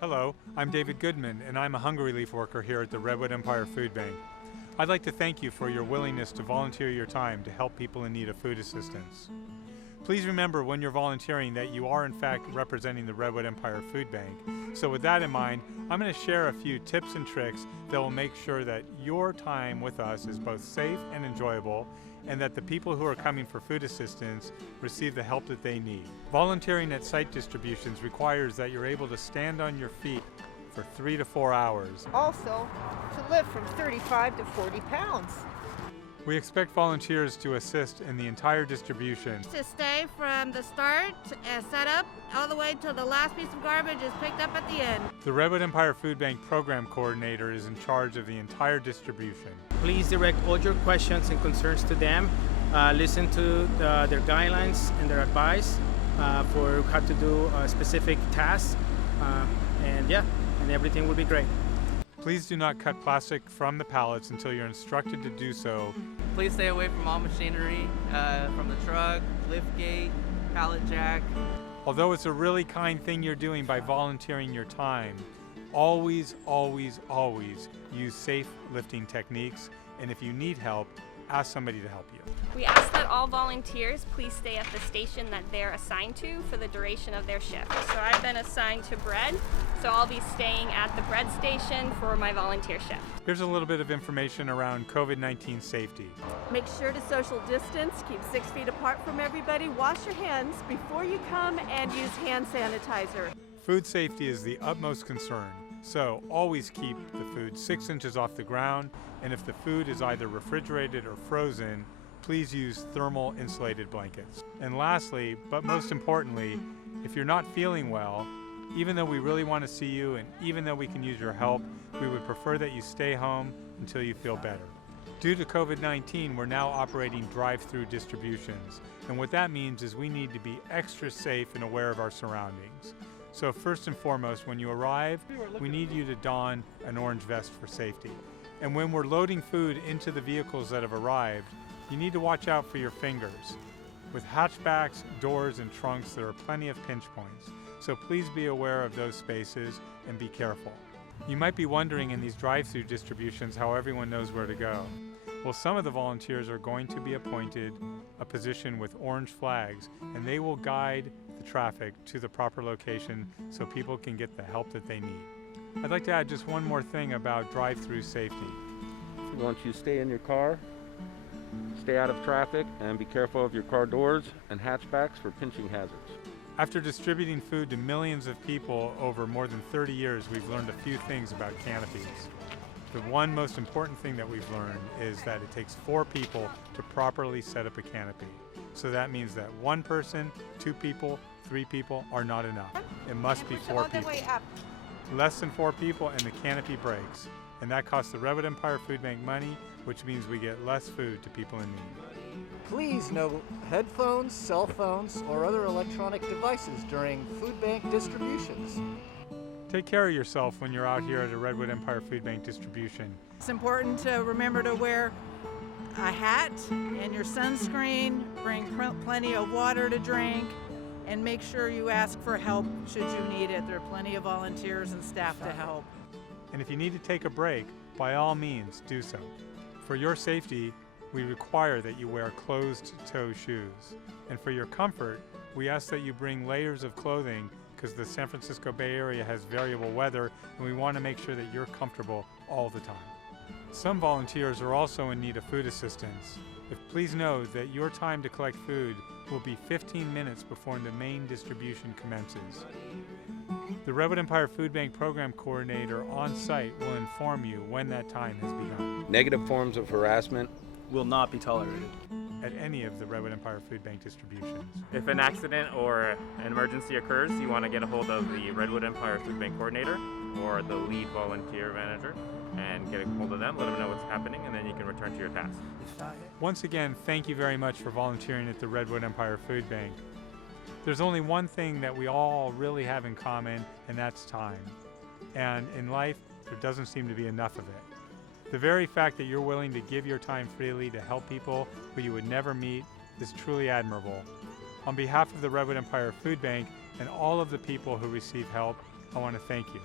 Hello, I'm David Goodman, and I'm a hunger relief worker here at the Redwood Empire Food Bank. I'd like to thank you for your willingness to volunteer your time to help people in need of food assistance. Please remember when you're volunteering that you are in fact representing the Redwood Empire Food Bank. So with that in mind, I'm going to share a few tips and tricks that will make sure that your time with us is both safe and enjoyable, and that the people who are coming for food assistance receive the help that they need. Volunteering at site distributions requires that you're able to stand on your feet for 3 to 4 hours. Also, to lift from 35 to 40 pounds. We expect volunteers to assist in the entire distribution. To stay from the start and set up all the way till the last piece of garbage is picked up at the end. The Redwood Empire Food Bank Program Coordinator is in charge of the entire distribution. Please direct all your questions and concerns to them. Listen to their guidelines and their advice for how to do specific tasks. And everything will be great. Please do not cut plastic from the pallets until you're instructed to do so. Please stay away from all machinery, from the truck, lift gate, pallet jack. Although it's a really kind thing you're doing by volunteering your time, always, always, always use safe lifting techniques, and if you need help, ask somebody to help you. We ask that all volunteers please stay at the station that they're assigned to for the duration of their shift. So I've been assigned to bread, so I'll be staying at the bread station for my volunteer shift. Here's a little bit of information around COVID-19 safety. Make sure to social distance, keep 6 feet apart from everybody, wash your hands before you come, and use hand sanitizer. Food safety is the utmost concern, so always keep the food 6 inches off the ground, and if the food is either refrigerated or frozen, please use thermal insulated blankets. And lastly, but most importantly, if you're not feeling well, even though we really want to see you and even though we can use your help, we would prefer that you stay home until you feel better. Due to COVID-19, we're now operating drive-through distributions, and what that means is we need to be extra safe and aware of our surroundings. So first and foremost, when you arrive, we need you to don an orange vest for safety. And when we're loading food into the vehicles that have arrived, you need to watch out for your fingers. With hatchbacks, doors, and trunks, there are plenty of pinch points, so please be aware of those spaces and be careful. You might be wondering in these drive-through distributions how everyone knows where to go. Well, some of the volunteers are going to be appointed a position with orange flags, and they will guide the traffic to the proper location so people can get the help that they need. I'd like to add just one more thing about drive-through safety. We want you to stay in your car, stay out of traffic, and be careful of your car doors and hatchbacks for pinching hazards. After distributing food to millions of people over more than 30 years, we've learned a few things about canopies. The one most important thing that we've learned is that it takes 4 people to properly set up a canopy. So that means that 1 person, 2 people, 3 people are not enough. It must be 4 people. Less than 4 people and the canopy breaks. And that costs the Redwood Empire Food Bank money, which means we get less food to people in need. Please no headphones, cell phones, or other electronic devices during food bank distributions. Take care of yourself when you're out here at a Redwood Empire Food Bank distribution. It's important to remember to wear a hat and your sunscreen, bring plenty of water to drink, and make sure you ask for help should you need it. There are plenty of volunteers and staff to help. And if you need to take a break, by all means, do so. For your safety, we require that you wear closed-toe shoes. And for your comfort, we ask that you bring layers of clothing because the San Francisco Bay Area has variable weather, and we want to make sure that you're comfortable all the time. Some volunteers are also in need of food assistance. Please know that your time to collect food will be 15 minutes before the main distribution commences. The Redwood Empire Food Bank Program Coordinator on site will inform you when that time has begun. Negative forms of harassment Will not be tolerated. At any of the Redwood Empire Food Bank distributions. If an accident or an emergency occurs, you want to get a hold of the Redwood Empire Food Bank Coordinator or the lead volunteer manager and get a hold of them, let them know what's happening, and then you can return to your task. Once again, thank you very much for volunteering at the Redwood Empire Food Bank. There's only one thing that we all really have in common, and that's time. And in life, there doesn't seem to be enough of it. The very fact that you're willing to give your time freely to help people who you would never meet is truly admirable. On behalf of the Redwood Empire Food Bank and all of the people who receive help, I want to thank you.